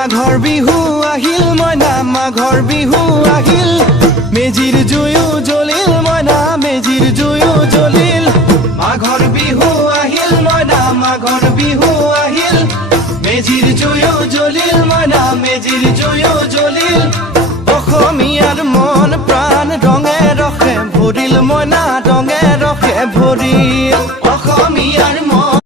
মাঘৰ বিহু আহিল মইনা মাঘৰ বিহু আহিল মেজিৰ জুয়ো জ্বলিল মইনা মেজিৰ জুয়ো জ্বলিল মাঘৰ বিহু আহিল মইনা মাঘৰ বিহু আহিল মেজিৰ জুয়ো জ্বলিল মইনা মেজিৰ জুয়ো জ্বলিল অসমীয়াৰ মন প্ৰাণ ৰঙে ৰসে ভৰিল মইনা ৰঙে ৰসে ভৰিল অসমীয়াৰ মন